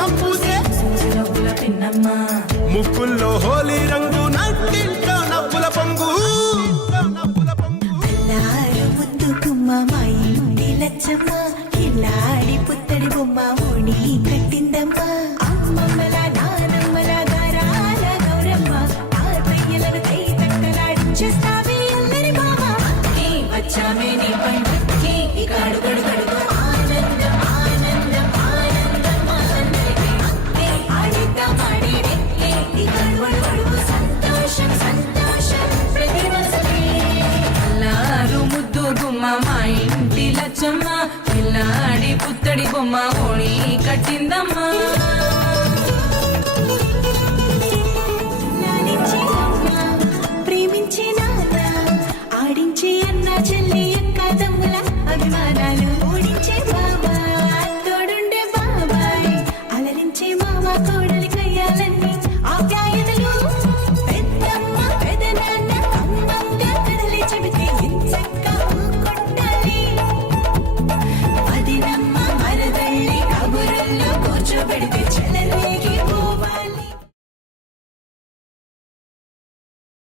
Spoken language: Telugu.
గంధం పూసే ముక్కుల్లో హోలీ రంగు నట్టింట్లో నవ్వుల పొంగు ముద్దు గుమ్మ మా ఇంటి లచ్చమ్మ కిల్లాడి పుత్తడి బొమ్మ ఓడి కట్టిందమ్మా అమ్మమ్మల నానమ్మల గారాల గౌరమ్మ తాతయ్యలను కై తక్కలాడించేస్తావే అల్లరి మామ వచ్చామే నీ పంటకి ఇక అడుగడు గడుగు ఆనందం ఆనందం ఆనందం అందరికీ ఆడిద్దాం ఆడేడే ఇక అడుగడు గడుగు సంతోషం సంతోషం ప్రతి మనసుకి అల్లారు ముద్దు గుమ్మ మా ఇంటి లచ్చమ్మ పిల్లాడి పుత్తడి బొమ్మ ఓడి కట్టిందమ్మా లాలించే అమ్మ ప్రేమించే నాన్న ఆడించే అన్న చెల్లి అక్క తమ్ముల అభిమానాలు